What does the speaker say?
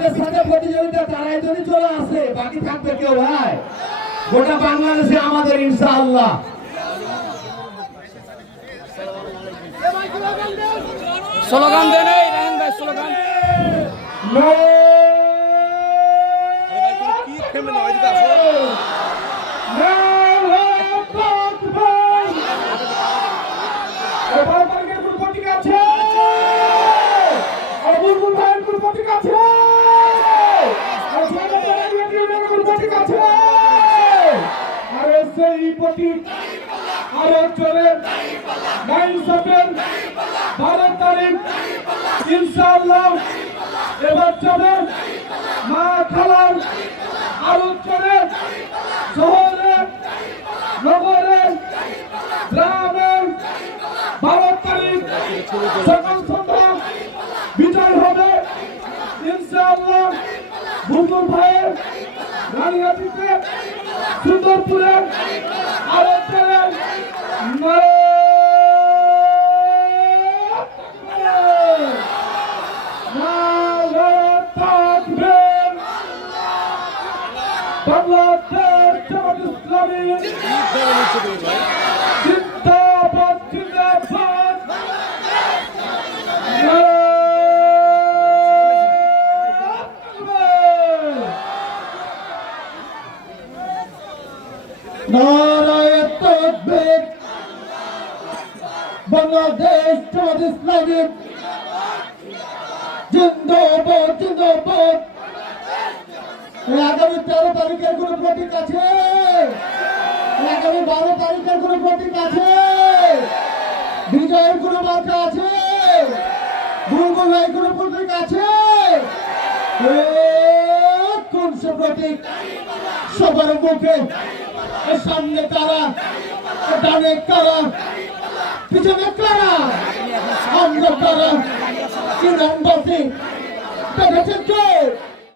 যাদের সাথে প্রতিযোগিতা তারাই যদি চলে আসে, বাকি থাকবে কেউ ভাই? গোটা বাংলাদেশে আমাদের ইনশাআল্লাহ। স্লোগান দেন এই রায়হান ভাই, স্লোগান। কি থেমে না এদিকে আসো। ইনশাআল্লাহ এবার চলে মা খালার আরো চলে শহরে নগরে গ্রামে 12 তারিখ সকাল সন্ধ্যা বিজয় হবে ইনশাআল্লাহ। বুলবুল ভাইয়ের রানীহাটিতে সুন্দরপুরে আরো চলে বাংলাদেশ জামাত ইসলামী জিন্দাবাদ জিন্দাবাদ। নারায়ে তাকবীর। বাংলাদেশ জামাত ইসলামী জিন্দাবাদ জিন্দাবাদ। আগামী 13 তারিখের কোন প্রতীক আছে? আগামী 12 তারিখের কোন প্রতীক আছে? বিজয়ের কোন মার্কা আছে? বুলবুল ভাই কোন প্রতীক আছে? কোন সে প্রতীক? সবার মুখে সামনে কারা, ডানে কারা, পিছনে কারা, আমরা কারা, কি নাম বাসি দেখেছেন কে?